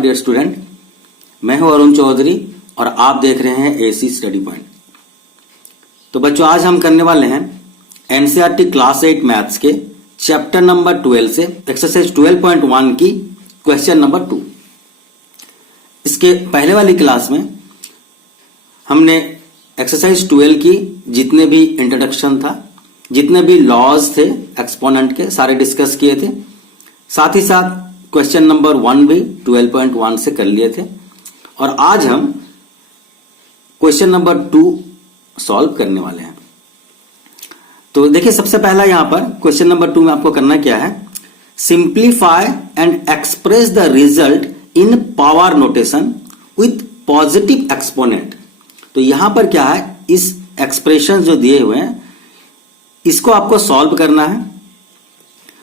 नमस्कार dear student, मैं हूं अरुण चौधरी और आप देख रहे हैं एसी स्टडी पॉइंट। तो बच्चों, आज हम करने वाले हैं एनसीईआरटी क्लास 8 मैथ्स के चैप्टर नंबर 12 से एक्सरसाइज 12.1 की क्वेश्चन नंबर 2। इसके पहले वाली क्लास में हमने एक्सरसाइज 12 की जितने भी इंट्रोडक्शन था, जितने भी लॉज थे एक्सपोनेंट के, सारे डिस्कस किए थे। साथ ही साथ क्वेश्चन नंबर 1 भी 12.1 से कर लिए थे और आज हम क्वेश्चन नंबर 2 सॉल्व करने वाले हैं। तो देखिए, सबसे पहला यहां पर क्वेश्चन नंबर 2 में आपको करना क्या है, simplify and express the result in power notation with positive exponent. तो यहां पर क्या है, इस एक्सप्रेशन जो दिए हुए हैं इसको आपको सॉल्व करना है।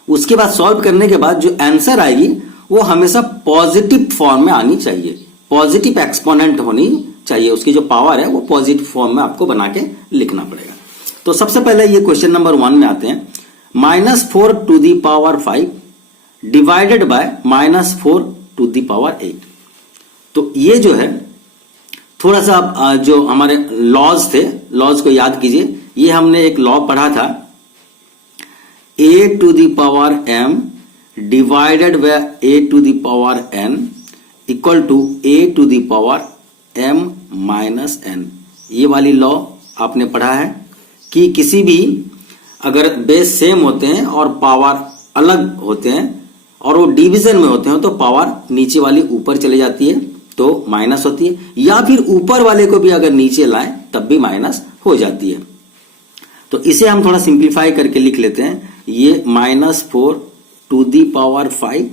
उसके बाद सॉल्व करने के बाद जो आंसर आएगी वो हमेशा पॉजिटिव फॉर्म में आनी चाहिए, पॉजिटिव एक्सपोनेंट होनी चाहिए, उसकी जो पावर है वो पॉजिटिव फॉर्म में आपको बना के लिखना पड़ेगा। तो सबसे पहले ये क्वेश्चन नंबर 1 में आते हैं, -4 to the power 5 divided by -4 to the power 8। तो ये जो है थोड़ा सा जो हमारे लॉज थे, लॉज को याद कीजिए। ये हमने एक लॉ पढ़ा था, a to the power m divided by a to the power n equal to a to the power m minus n। ये वाली लॉ आपने पढ़ा है कि किसी भी अगर बेस सेम होते हैं और पावर अलग होते हैं और वो डिवीजन में होते हैं तो पावर नीचे वाली ऊपर चली जाती है तो माइनस होती है, या फिर ऊपर वाले को भी अगर नीचे लाएं तब भी माइनस हो जाती है। तो इसे हम थोड़ा सिंप्लीफाई करके लिख लेते हैं, ये -4 टू दी पावर 5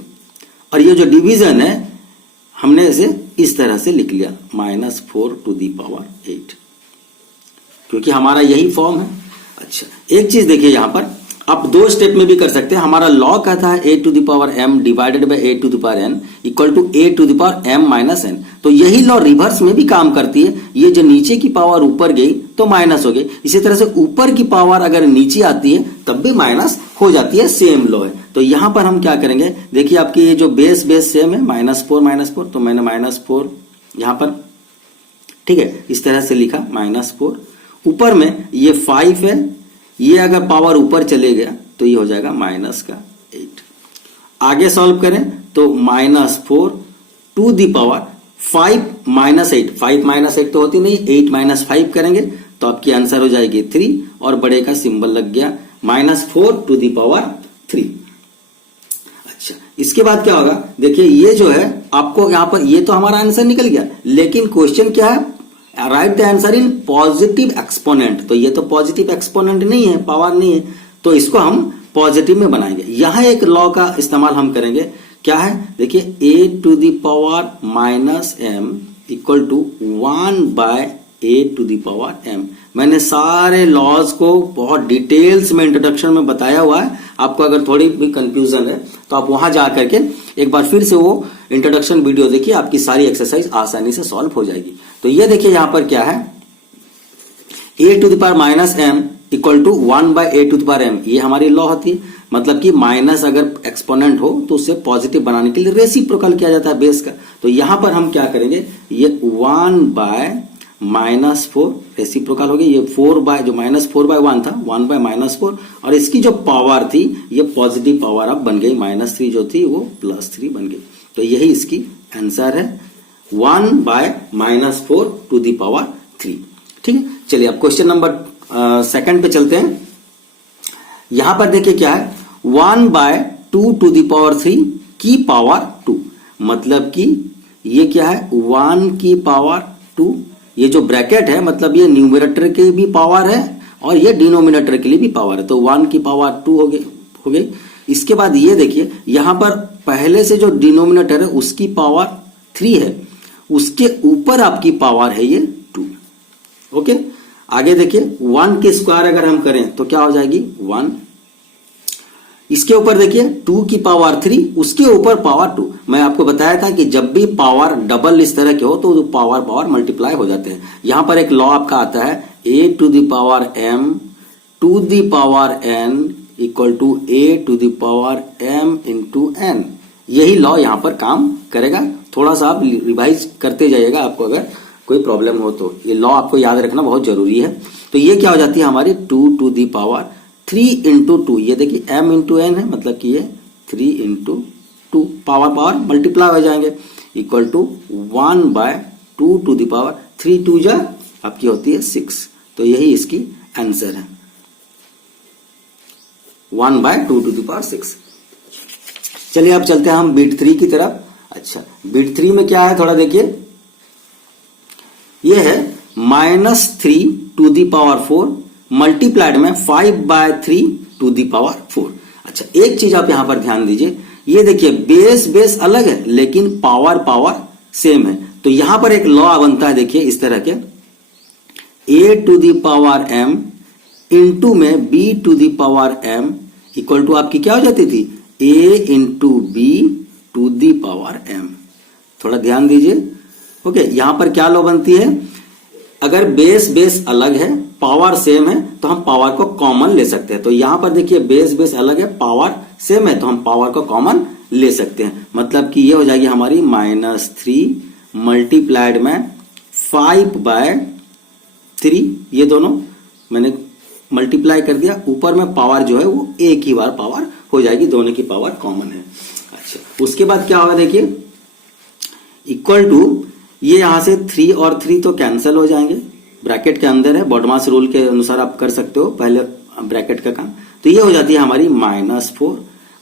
और ये जो डिवीजन है हमने इसे इस तरह से लिख लिया -4 टू दी पावर 8, क्योंकि हमारा यही फॉर्म है। अच्छा, एक चीज देखिए, यहां पर आप 2 स्टेप में भी कर सकते हैं। हमारा लॉ कहता है a to the power m divided by a to the power n equal to a to the power m minus n। तो यही लॉ रिवर्स में भी काम करती है। ये जो नीचे की पावर ऊपर गई तो माइनस हो गई, इसी तरह से ऊपर की पावर अगर नीचे आती है तब भी माइनस हो जाती है, सेम लॉ है। तो यहां पर हम क्या करेंगे, देखिए आपकी ये जो बेस सेम है, -4 तो मैंने -4 यहां पर, ठीक है, इस तरह से लिखा -4। ऊपर में ये 5 है, ये अगर पावर ऊपर चले गया तो ये हो जाएगा -8। आगे सॉल्व करें तो -4 टू दी पावर 5 -8, 5 - 8 तो होती नहीं, 8 - 5 करेंगे तो आपकी आंसर हो जाएगी 3 और बड़े का सिंबल लग गया, -4 टू दी पावर 3। अच्छा, इसके बाद क्या होगा, देखिए ये जो है आपको यहां पर, ये तो हमारा आंसर निकल गया, लेकिन क्वेश्चन क्या है, right the answer in positive exponent. तो ये तो पॉजिटिव एक्सपोनेंट नहीं है, पावर नहीं है, तो इसको हम पॉजिटिव में बनाएंगे। यहां एक लॉ का इस्तेमाल हम करेंगे, क्या है, देखिए a to the power -m equal to 1 by a to the power m। मैंने सारे लॉज को बहुत डिटेल्स में इंट्रोडक्शन में बताया हुआ है। आपको अगर थोड़ी भी कंफ्यूजन है तो आप वहां जा करके एक बार फिर से वो इंट्रोडक्शन वीडियो देखिए, आपकी सारी एक्सरसाइज आसानी से सॉल्व हो जाएगी। तो ये देखिए यहां पर क्या है, a to the power -m equal to 1 by a to the power m। ये हमारी लॉ होती है, मतलब कि माइनस अगर एक्सपोनेंट हो तो उसे पॉजिटिव बनाने के लिए रेसिप्रोकल किया जाता है बेस का। तो यहां पर हम क्या करेंगे, ये 1 बाय -4 रेसिप्रोकल हो गया, ये 4 बाय, जो -4 बाय 1 था, 1 बाय -4 और इसकी जो पावर थी ये पॉजिटिव पावर अब बन गई, -3 जो थी वो +3 बन गई। तो यही इसकी आंसर है, 1 बाय -4 टू दी पावर 3। ठीक है, चलिए अब क्वेश्चन नंबर 2 पे चलते हैं। यहां पर देखिए क्या है, 1 बाय 2 टू दी पावर 3 की पावर 2, मतलब कि ये क्या है, 1 की पावर 2। ये जो ब्रैकेट है मतलब ये न्यूमरेटर के भी पावर है और ये डिनोमिनेटर के लिए भी पावर है, तो 1 की पावर 2 हो गई। इसके बाद ये देखिए यहां पर पहले से जो डिनोमिनेटर है उसकी पावर 3 है, उसके ऊपर आपकी पावर है ये 2। ओके, आगे देखिए 1 के स्क्वायर अगर हम करें तो क्या हो जाएगी 1, इसके ऊपर देखिए 2 की पावर 3, उसके ऊपर पावर 2। मैं आपको बताया था कि जब भी पावर डबल इस तरह के हो तो पावर मल्टीप्लाई हो जाते हैं। यहां पर एक लॉ आपका आता है, a to the power m to the power n equal to a to the power m into n। यही लॉ यहां पर काम करेगा। थोड़ा सा आप रिवाइज करते जाइएगा, आपको अगर कोई प्रॉब्लम हो तो। ये लॉ आपको याद रखना बहुत जरूरी है। तो ये क्या हो जाती है हमारी 2 टू दी पावर 3 इंटू 2, ये देखिए m इंटू n है, मतलब कि ये 3 इंटू 2, पावर मल्टीप्लाई हो जाएंगे, equal to 1/2 to the power 3 2 जा आपकी होती है 6। तो यही इसकी आंसर है, 1/2 टू दी पावर 6। चलिए अब चलते हैं हम बिट 3 की तरफ। अच्छा, बिट 3 में क्या है थोड़ा देखिए, ये है -3 टू दी पावर 4 मल्टीप्लाइड में 5/3 टू दी पावर 4। अच्छा, एक चीज आप यहां पर ध्यान दीजिए, ये देखिए बेस अलग है लेकिन पावर सेम है। तो यहां पर एक लॉ बनता है, देखिए इस तरह के, a to the power m into में b to the power m equal to आपकी क्या हो जाती थी, a into b to the power m। थोड़ा ध्यान दीजिए। ओके, यहां पर क्या लॉ बनती है, अगर बेस अलग है पावर सेम है तो हम पावर को कॉमन ले सकते हैं। तो यहां पर देखिए बेस अलग है पावर सेम है तो हम पावर को कॉमन ले सकते हैं, मतलब कि ये हो जाएगी हमारी -3 मल्टीप्लाइड में 5/3, ये दोनों मैंने मल्टीप्लाई कर दिया, ऊपर में पावर जो है वो एक ही बार पावर हो जाएगी, दोनों की पावर कॉमन है। अच्छा, उसके बाद क्या होगा देखिए, इक्वल टू, ये यहां से 3 और 3 तो कैंसिल हो जाएंगे, ब्रैकेट के अंदर है, बॉडमास रूल के अनुसार आप कर सकते हो पहले ब्रैकेट का काम। तो ये हो जाती है हमारी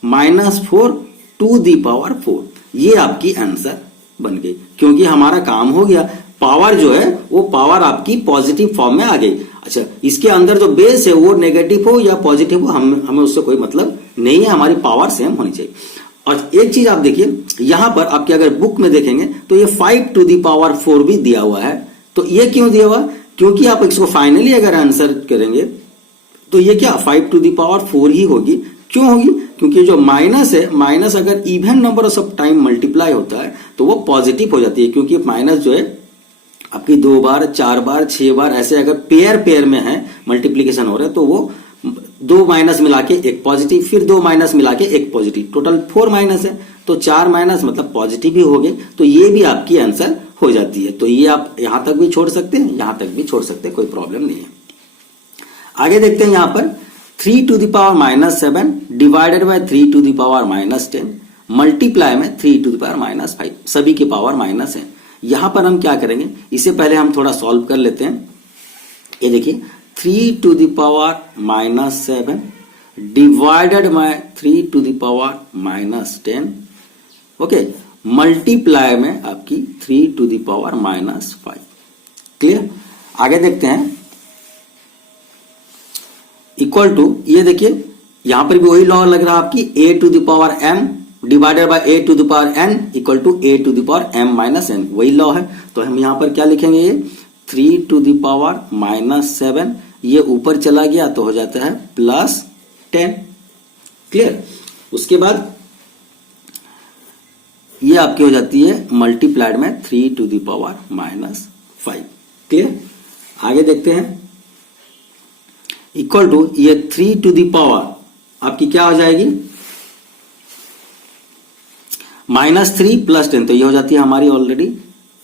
-4 टू दी पावर 4। ये आपकी आंसर बन गई, क्योंकि हमारा काम हो गया, पावर जो है वो पावर आपकी पॉजिटिव फॉर्म में आ गई। अच्छा, इसके अंदर जो बेस है वो नेगेटिव हो या पॉजिटिव हो, हमें उससे कोई मतलब नहीं है, हमारी पावर सेम होनी चाहिए। और एक चीज आप देखिए, यहां पर आपके अगर बुक में देखेंगे तो ये 5 टू दी पावर 4 भी दिया हुआ है। तो ये क्यों दिया हुआ, क्योंकि आप इसको फाइनली अगर आंसर करेंगे तो ये क्या 5 टू दी पावर 4 ही होगी। क्यों होगी, क्योंकि जो माइनस है, माइनस अगर even number of time multiply होता है तो वो पॉजिटिव हो जाती है, क्योंकि माइनस जो है आपकी 2 बार 4 बार 6 बार ऐसे अगर पेयर में है मल्टीप्लीकेशन हो रहा है तो वो 2 माइनस मिला के एक पॉजिटिव, फिर 2 माइनस मिला के एक पॉजिटिव, टोटल 4 माइनस है तो 4 माइनस मतलब पॉजिटिव ही हो गए। तो ये भी आपकी आंसर हो जाती है। तो ये आप यहां तक भी छोड़ सकते हैं, यहां तक भी छोड़ सकते हैं, कोई प्रॉब्लम नहीं है। आगे देखते हैं, यहां पर 3 to the power -7 divided by 3 to the power -10 multiply में 3 टू द पावर -5, सभी की पावर माइनस है। यहां पर हम क्या करेंगे, इसे पहले हम थोड़ा सॉल्व कर लेते हैं। ये देखिए 3 to the power -7 divided by 3 to the power -10, okay, multiply में आपकी 3 टू द पावर -5। क्लियर। आगे देखते हैं, इक्वल टू, ये देखिए यहां पर भी वही लॉ लग रहा है आपकी, a to the power m divided by a to the power n equal to a to the power m minus n, वही लॉ है। तो हम यहां पर क्या लिखेंगे, ये 3 टू द पावर -7, ये ऊपर चला गया तो हो जाता है +10। क्लियर। उसके बाद ये आपकी हो जाती है मल्टीप्लाइड में 3 टू द पावर -5। क्लियर। आगे देखते हैं, इक्वल टू, ये 3 टू द पावर आपकी क्या हो जाएगी, -3 + 10, तो ये हो जाती है हमारी ऑलरेडी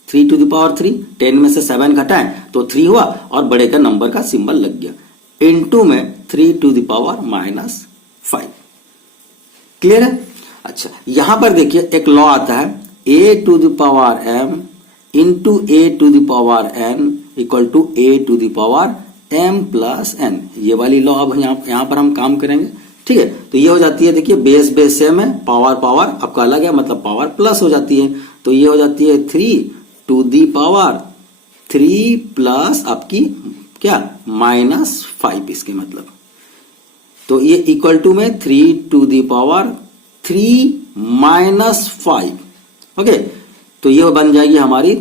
3 टू द पावर 3, 10 में से 7 घटाएं तो 3 हुआ और बड़े का नंबर का सिंबल लग गया, इनटू में 3 टू द पावर -5। क्लियर है। अच्छा, यहां पर देखिए एक लॉ आता है, a to the power m into a to the power n equal to a to the power m plus n। ये वाली लॉ अब यहां पर हम काम करेंगे। ठीक है, तो ये हो जाती है, देखिए बेस सेम है, पावर आपका अलग है, मतलब पावर प्लस हो जाती है। तो ये हो जाती है 3 टू दी पावर 3 प्लस आपकी क्या -5, इसके मतलब। तो ये इक्वल टू में 3 टू दी पावर 3 -5। ओके, तो ये बन जाएगी हमारी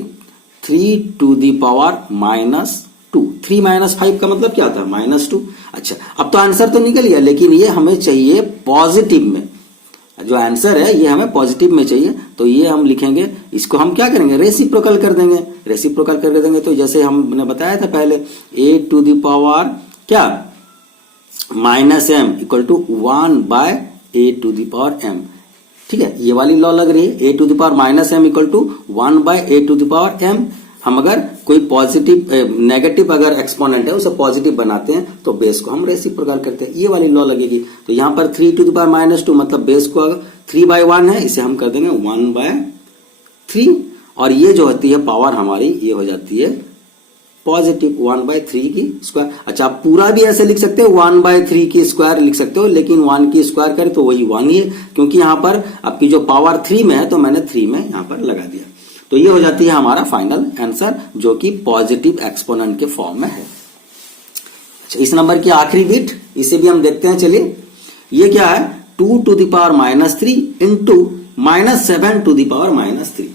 3 टू दी पावर -2। 3 -5 का मतलब क्या होता है, -2। अच्छा, अब तो आंसर तो निकल गया, लेकिन ये हमें चाहिए पॉजिटिव में, जो आंसर है ये हमें पॉजिटिव में चाहिए। तो ये हम लिखेंगे, इसको हम क्या करेंगे, रेसिप्रोकल कर देंगे। रेसिप्रोकल कर देंगे तो जैसे हमने बताया था पहले, a टू द पावर क्या -m equal to 1/a to the power m। ठीक है, ये वाली लॉ लग रही है, A to the power minus M equal to 1/a⁴m। हम अगर कोई पॉजिटिव नेगेटिव अगर एक्सपोनेंट है उसे पॉजिटिव बनाते हैं तो बेस को हम रेसिप्रोकल करते हैं, ये वाली लॉ लगेगी। तो यहां पर 3 टू द पावर -2 मतलब बेस को 3/1 है, इसे हम कर देंगे 1/3 और ये जो होती है पावर हमारी ये हो जाती है पॉजिटिव 1/3 की स्क्वायर। अच्छा, आप पूरा भी ऐसे लिख सकते हो 1/3 की स्क्वायर लिख सकते हो, लेकिन 1 की स्क्वायर करें तो वही 1 ही है, क्योंकि यहां पर आपकी जो पावर 3 में है तो मैंने 3 में यहां पर लगा दिया। तो ये हो जाती है हमारा फाइनल आंसर जो कि पॉजिटिव एक्सपोनेंट के फॉर्म में है। अच्छा, इस नंबर की आखिरी बिट इसे भी हम देखते हैं। चलिए, ये क्या है, 2 to the power -3 into -7 to the power -3।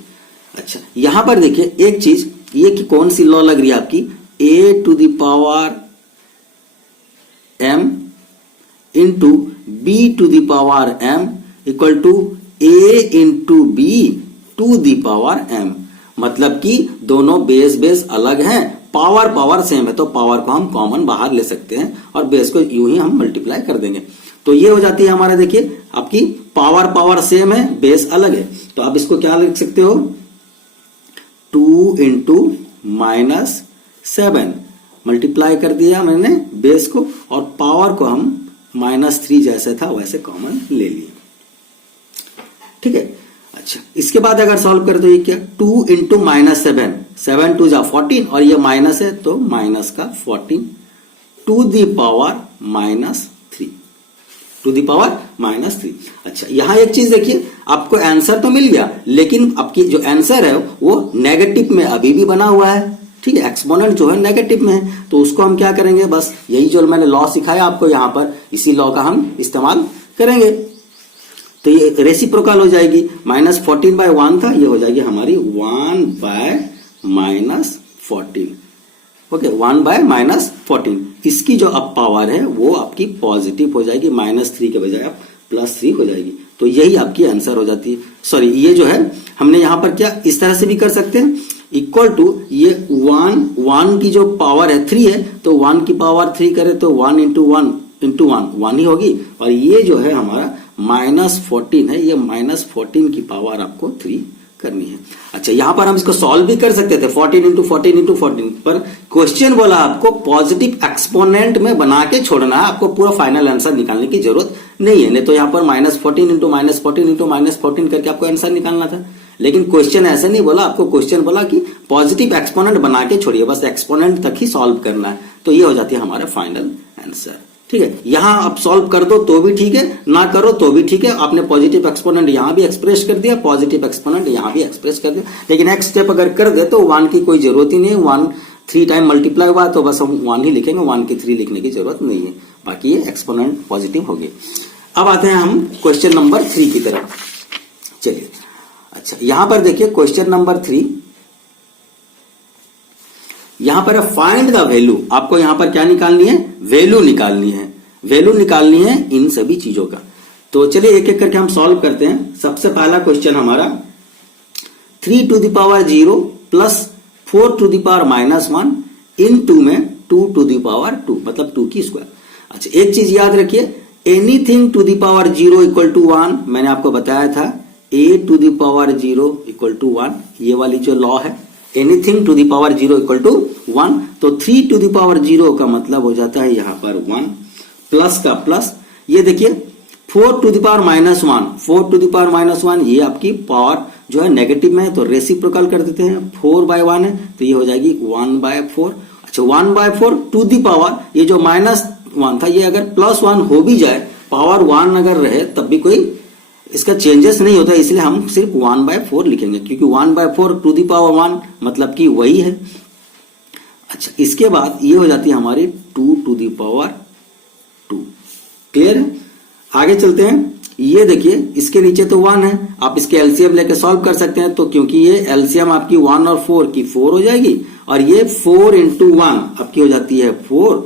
अच्छा, यहां पर देखिए एक चीज, ये कि कौन सी लॉ लग रही है आपकी, a to the power m into b to the power m equal to a into b to the power m। मतलब कि दोनों बेस अलग हैं, पावर सेम है, तो पावर को हम कॉमन बाहर ले सकते हैं और बेस को यूं ही हम मल्टीप्लाई कर देंगे। तो ये हो जाती है हमारे, देखिए आपकी पावर सेम है, बेस अलग है, तो आप इसको क्या लिख सकते हो, 2 इंटू -7 मल्टीप्लाई कर दिया मैंने बेस को और पावर को हम -3 जैसे था वैसे कॉमन ले लिए। ठीक है, अच्छा इसके बाद अगर सॉल्व करें तो ये क्या, 2 इंटू -7, 7 टू जा 14 और ये माइनस है तो माइनस का 14 to the power -3, to the power -3। अच्छा, यहां एक चीज देखिए, आपको आंसर तो मिल गया लेकिन आपकी जो आंसर है वो नेगेटिव में अभी भी बना हुआ है। ठीक है, एक्सपोनेंट जो है नेगेटिव में है, तो उसको हम क्या करेंगे, बस यही जो मैंने लॉ सिखाया आपको यहां पर, इसी लॉ का हम इस्तेमाल करेंगे। तो ये रेसिप्रोकल हो जाएगी, -14/1 था, ये हो जाएगी हमारी 1/-14। ओके, 1/-14। इसकी जो अब पावर है वो आपकी पॉजिटिव हो जाएगी, -3 के बजाय अब +3 हो जाएगी। तो यही आपकी आंसर हो जाती है। सॉरी, ये जो है हमने यहां पर क्या इस तरह से भी कर सकते हैं, इक्वल टू ये 1 की जो पावर है 3 है, तो 1 की पावर 3 करे तो 1 इंटू 1 ही होगी, और ये जो है हमारा -14 है, ये -14 की पावर आपको 3 करनी है। अच्छा, यहां पर हम इसको सॉल्व भी कर सकते थे 14 इंटू 14 इंटू 14, पर क्वेश्चन बोला आपको पॉजिटिव एक्सपोनेंट में बना के छोड़ना है, आपको पूरा फाइनल आंसर निकालने की जरूरत नहीं है। नहीं तो यहां पर -14 इंटू -14 इंटू -14 करके आपको आंसर निकालना था, लेकिन क्वेश्चन ऐसे नहीं बोला आपको, क्वेश्चन बोला कि पॉजिटिव एक्सपोनेंट बना के छोड़िए, बस एक्सपोनेंट तक ही सॉल्व करना है। तो ये हो जाती है हमारा फाइनल आंसर। ठीक है, यहां आप सॉल्व कर दो तो भी ठीक है, ना करो तो भी ठीक है। आपने पॉजिटिव एक्सपोनेंट यहां भी एक्सप्रेस कर दिया, पॉजिटिव एक्सपोनेंट यहां भी एक्सप्रेस कर दिया, लेकिन नेक्स्ट स्टेप अगर कर दे तो 1 की कोई जरूरत ही नहीं है। 1 3 टाइम मल्टीप्लाई हुआ तो बस हम 1 ही लिखेंगे, 1 की 3 लिखने की जरूरत नहीं है, बाकी ये एक्सपोनेंट पॉजिटिव हो गए। अब आते हैं हम क्वेश्चन नंबर 3 की तरफ। चलिए, अच्छा यहां पर देखिए क्वेश्चन नंबर 3, यहां पर फाइंड द वैल्यू, आपको यहां पर क्या निकालनी है, वैल्यू निकालनी है, वैल्यू निकालनी है इन सभी चीजों का। तो चलिए एक एक करके हम सॉल्व करते हैं। सबसे पहला क्वेश्चन हमारा 3 to the power 0 plus 4 to the power -1 इन 2 में 2 टू द पावर 2 मतलब 2 की स्क्वायर। अच्छा, एक चीज याद रखिए, anything to the power 0 equal to 1, मैंने आपको बताया था a to the power 0 equal to 1, ये वाली जो लॉ है, anything to the power 0 equal to 1, तो 3 टू द पावर 0 का मतलब हो जाता है यहां पर 1 प्लस का प्लस, ये देखिए 4 to the power -1, 4 to the power -1, ये आपकी पावर जो है नेगेटिव में है तो रेसिप्रोकल कर देते हैं, 4/1 है तो ये हो जाएगी 1/4। अच्छा, 1/4 टू द पावर, ये जो -1 था ये अगर +1 हो भी जाए, पावर 1 अगर रहे तब भी कोई इसका चेंजेस नहीं होता, इसलिए हम सिर्फ 1/4 लिखेंगे, क्योंकि 1/4 टू द पावर 1 मतलब कि वही है। अच्छा, इसके बाद ये हो जाती है हमारी 2 टू द पावर 2। क्लियर है, आगे चलते हैं। ये देखिए इसके नीचे तो 1 है, आप इसके एलसीएम लेके सॉल्व कर सकते हैं, तो क्योंकि ये एलसीएम आपकी 1 और 4 की 4 हो जाएगी, और ये 4 इंटू 1 आपकी हो जाती है 4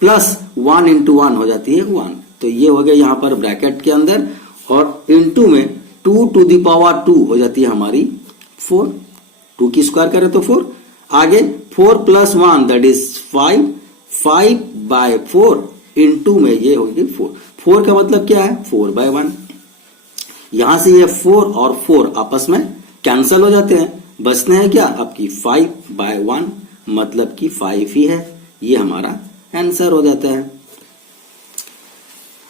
प्लस 1 इंटू 1 हो जाती है 1, तो ये हो गया यहां पर ब्रैकेट के अंदर, और इंटू में 2 टू द पावर 2 हो जाती है हमारी 4, 2 की स्क्वायर करें तो 4, आगे 4 प्लस 1 दैट इज 5, 5/4 इंटू में ये होगी 4, 4 का मतलब क्या है 4/1, यहां से ये 4 और 4 आपस में कैंसल हो जाते हैं, बचते हैं क्या आपकी 5/1, मतलब कि 5 ही है, ये हमारा आंसर हो जाता है।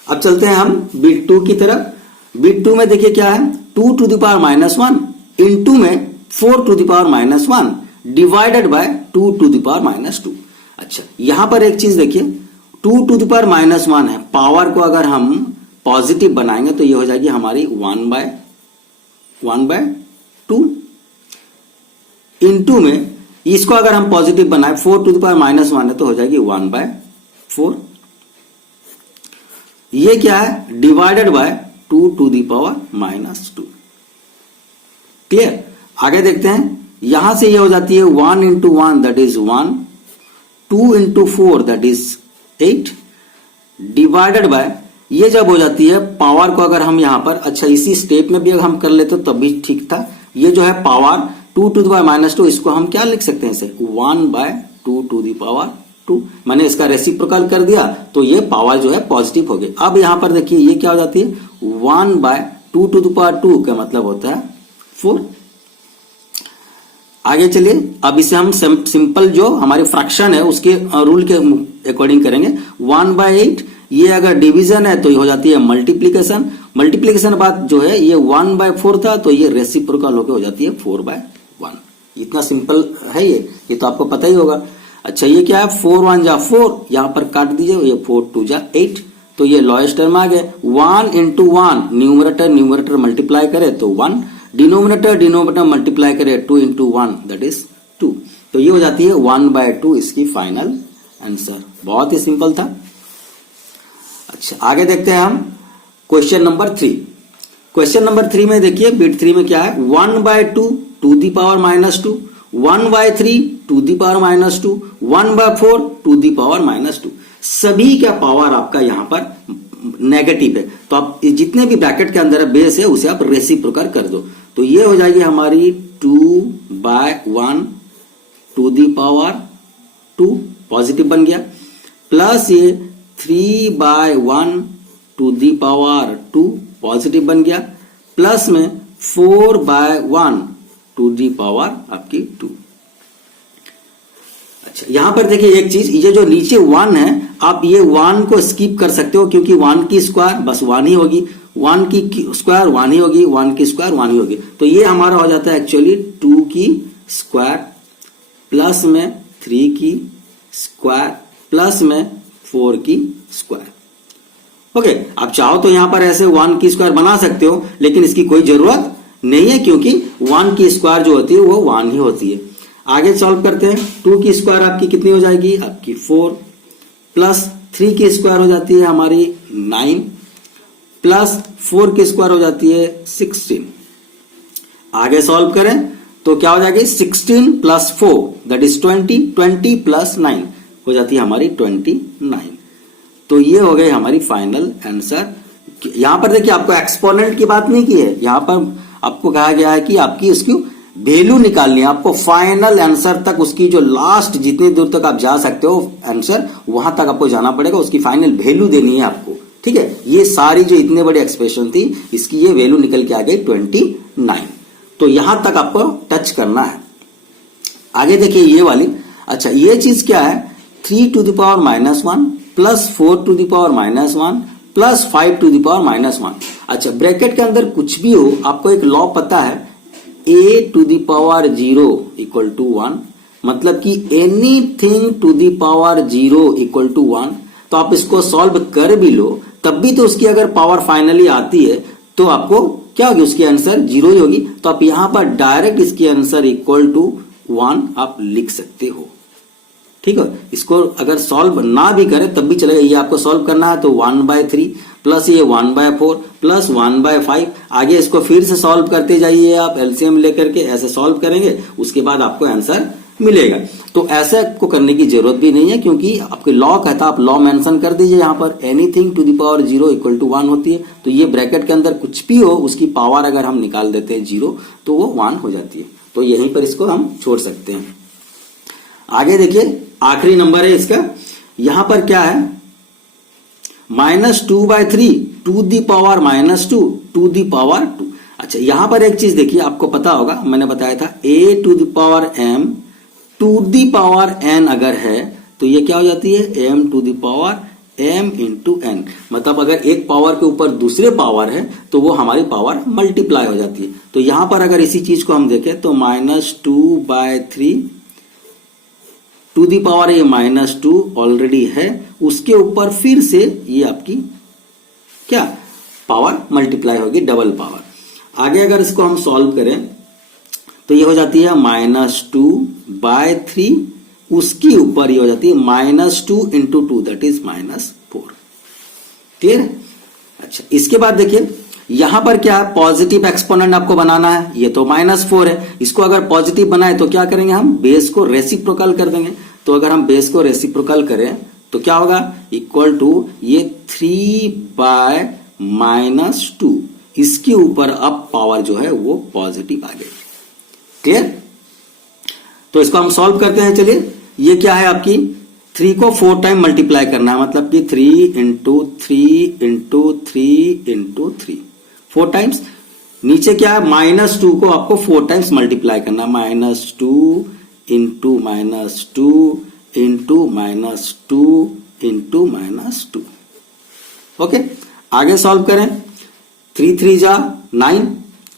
अब चलते हैं हम बिट 2 की तरफ। बिट 2 में देखिए क्या है, 2 टू द पावर -1 इनटू में 4 to the power -1 divided by 2 to the power -2। अच्छा, यहां पर एक चीज देखिए, 2 टू द पावर -1 है, पावर को अगर हम पॉजिटिव बनाएंगे तो ये हो जाएगी हमारी 1/2 इनटू में इसको अगर हम पॉजिटिव बनाए 4 टू द पावर -1 है तो हो जाएगी 1/4। ये क्या है, divided by 2 to the power -2। Clear? आगे देखते हैं, यहां से ये हो जाती है 1 into 1 that is 1, 2 into 4 that is 8 divided by, ये जब हो जाती है पावर को अगर हम यहां पर, अच्छा इसी स्टेप में भी अगर हम कर लेते तब भी ठीक था, ये जो है पावर 2 टू द पावर -2 इसको हम क्या लिख सकते हैं, इसे 1/2 टू द पावर 2, मैंने इसका रेसिप्रोकल कर दिया तो ये पावर जो है पॉजिटिव हो गई। अब यहां पर देखिए ये क्या हो जाती है 1/2 टू द पावर 2 का मतलब होता है 4। आगे चलिए, अब इसे हम सिंपल जो हमारी फ्रैक्शन है उसके रूल के अकॉर्डिंग करेंगे। 1/8 ये अगर डिवीजन है तो ये हो जाती है मल्टीप्लीकेशन, मल्टीप्लीकेशन बाद जो है ये 1/4 था तो ये रेसिप्रोकल होकर हो जाती है 4/1। इतना सिंपल है ये तो आपको पता ही होगा। अच्छा, ये क्या है 4 1 जा 4, यहां पर काट दीजिए, ये 4 2 जा 8, तो ये लोएस्ट टर्म आ गए। 1 इंटू 1 न्यूमरेटर मल्टीप्लाई करे तो 1, डिनोमिनेटर मल्टीप्लाई करे 2 इंटू 1 दैट इज 2, तो ये हो जाती है 1/2 इसकी फाइनल आंसर। बहुत ही सिंपल था। अच्छा, आगे देखते हैं हम क्वेश्चन नंबर 3। क्वेश्चन नंबर 3 में देखिए बिट 3 में क्या है, 1/2 to the power -2, 1/3 to the power -2, 1/4 to the power -2। सभी का पावर आपका यहां पर नेगेटिव है, तो आप जितने भी ब्रैकेट के अंदर बेस है उसे आप रेसिप्रोकल कर दो, तो ये हो जाएगी हमारी 2/1 टू द पावर 2 पॉजिटिव बन गया, प्लस ये 3/1 टू द पावर 2 पॉजिटिव बन गया, प्लस में 4/1 टू दी पावर आपकी 2। अच्छा, यहां पर देखिए एक चीज, ये जो नीचे 1 है आप ये 1 को स्किप कर सकते हो क्योंकि 1 की स्क्वायर बस 1 ही होगी, 1 की स्क्वायर 1 ही होगी, 1 की स्क्वायर 1 ही होगी, तो ये हमारा हो जाता है एक्चुअली 2 की स्क्वायर प्लस में 3 की स्क्वायर प्लस में 4 की स्क्वायर। ओके, आप चाहो तो यहां पर ऐसे 1 की स्क्वायर बना सकते हो, लेकिन इसकी कोई जरूरत नहीं है क्योंकि 1 की स्क्वायर जो होती है वो 1 ही होती है। आगे सॉल्व करते हैं, 2 की स्क्वायर आपकी कितनी हो जाएगी, आपकी 4, प्लस 3 की स्क्वायर हो जाती है हमारी 9, प्लस 4 की स्क्वायर हो जाती है 16। आगे सॉल्व करें तो क्या हो जाएगी 16 प्लस 4 दैट इज 20, 20 प्लस 9 हो जाती है हमारी 29। तो ये हो गई हमारी फाइनल आंसर। यहां पर देखिए आपको एक्सपोनेंट की बात नहीं की है, यहां पर आपको कहा गया है कि आपकी उसकी वैल्यू निकालनी है, आपको फाइनल आंसर तक उसकी जो लास्ट जितनी दूर तक आप जा सकते हो आंसर वहां तक आपको जाना पड़ेगा, उसकी फाइनल वैल्यू देनी है आपको। ठीक है, ये सारी जो इतने बड़ी एक्सप्रेशन थी इसकी ये वैल्यू निकल के आ गई 29, तो यहां तक आपको टच करना है। आगे देखिए ये वाली, अच्छा ये चीज क्या है, 3 to the power -1 plus 4 to the power -1 plus 5 to the power -1। अच्छा, ब्रैकेट के अंदर कुछ भी हो आपको एक लॉ पता है, a to the power 0 equal to 1, मतलब कि anything to the power 0 equal to 1। तो आप इसको सॉल्व कर भी लो तब भी तो उसकी अगर पावर फाइनली आती है तो आपको क्या होगी, उसकी आंसर 0 ही होगी। तो आप यहां पर डायरेक्ट इसकी आंसर इक्वल टू 1 आप लिख सकते हो। ठीक है, इसको अगर सॉल्व ना भी करें तब भी चलेगा, ये आपको सॉल्व करना है तो 1/3 प्लस ये 1/4 प्लस 1/5, आगे इसको फिर से सॉल्व करते जाइए आप एलसीएम लेकर के, ऐसे सॉल्व करेंगे उसके बाद आपको आंसर मिलेगा। तो ऐसे को करने की जरूरत भी नहीं है क्योंकि आपके लॉ कहता है, आप लॉ मेंशन कर दीजिए यहां पर, anything to the power 0 equal to 1 होती है, तो ये ब्रैकेट के अंदर कुछ भी हो उसकी पावर अगर हम निकाल देते हैं 0 तो वो 1 हो जाती है, तो यहीं पर इसको हम छोड़ सकते हैं। आगे देखिए आखिरी नंबर है इसका, यहां पर क्या है -2/3 to the power -2 to the power 2। अच्छा, यहां पर एक चीज देखिए, आपको पता होगा, मैंने बताया था a to the power m to the power n अगर है तो ये क्या हो जाती है, m to the power m into n। मतलब अगर एक पावर के ऊपर दूसरे पावर है तो वो हमारी पावर मल्टीप्लाई हो जाती है। तो यहां पर अगर इसी चीज को हम देखें तो -2/3 टू दी पावर ये -2 ऑलरेडी है, उसके ऊपर फिर से ये आपकी क्या पावर मल्टीप्लाई होगी, डबल पावर। आगे अगर इसको हम सॉल्व करें तो ये हो जाती है -2/3, उसके ऊपर ये हो जाती है -2 इंटू 2 दैट इज -4। क्लियर? अच्छा, इसके बाद देखिए यहां पर क्या है, पॉजिटिव एक्सपोनेंट आपको बनाना है, ये तो -4 है। इसको अगर पॉजिटिव बनाए तो क्या करेंगे, हम बेस को रेसिप्रोकल कर देंगे। तो अगर हम बेस को रेसिप्रोकल करें तो क्या होगा, इक्वल टू ये 3/-2, इसके ऊपर अब पावर जो है वो पॉजिटिव आ गई। क्लियर? तो इसको हम सॉल्व करते हैं। चलिए, ये क्या है आपकी 3 को 4 टाइम मल्टीप्लाई करना है, मतलब कि 3 इंटू 3 इंटू 3 इंटू 3 4 टाइम्स। नीचे क्या है, -2 को आपको 4 टाइम्स मल्टीप्लाई करना है, -2 इंटू -2 इंटू -2 इंटू -2। ओके, आगे सॉल्व करें। 3 3 जा 9,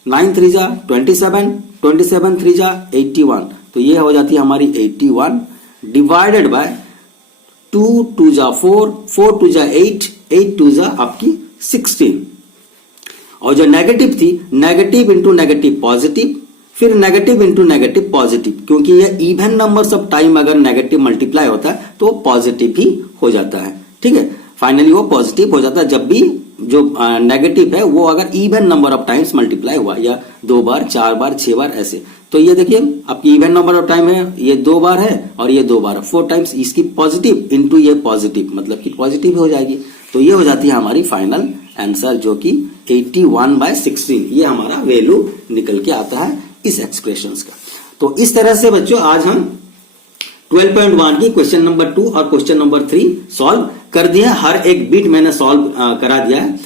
9 3 जा 27, 27 3 जा 81। तो ये हो जाती है हमारी 81 डिवाइडेड बाय 2 2 जा 4, 4 2 जा 8, 8 2 जा आपकी 16। और जो नेगेटिव थी, नेगेटिव इंटू नेगेटिव पॉजिटिव, फिर नेगेटिव इंटू नेगेटिव पॉजिटिव, क्योंकि ये इवन नंबर्स ऑफ टाइम अगर नेगेटिव मल्टीप्लाई होता है तो पॉजिटिव ही हो जाता है। ठीक है, फाइनली वो पॉजिटिव हो जाता है जब भी जो नेगेटिव है वो अगर even number of times multiply हुआ, या 2 बार 4 बार 6 बार ऐसे। तो ये देखिए आपकी इवन नंबर ऑफ टाइम है, ये 2 बार है और ये 2 बार, 4 टाइम्स इसकी पॉजिटिव इंटू ये पॉजिटिव, मतलब कि पॉजिटिव हो जाएगी। तो ये हो जाती है हमारी फाइनल आंसर, जो कि 81/16 ये हमारा वैल्यू निकल के आता है इस एक्सप्रेशंस का। तो इस तरह से बच्चों आज हम 12.1 की क्वेश्चन नंबर 2 और क्वेश्चन नंबर 3 सॉल्व कर दिया। हर एक बीट मैंने सॉल्व करा दिया है।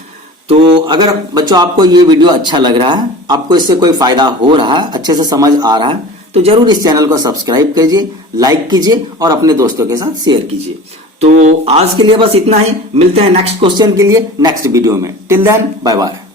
तो अगर बच्चों आपको ये वीडियो अच्छा लग रहा है, आपको इससे कोई फायदा हो रहा है, अच्छे से समझ आ रहा है, तो जरूर इस चैनल को सब्सक्राइब कीजिए, लाइक कीजिए और अपने दोस्तों के साथ शेयर कीजिए। तो आज के लिए बस इतना ही, मिलते हैं नेक्स्ट क्वेश्चन के लिए नेक्स्ट वीडियो में। Till then bye bye.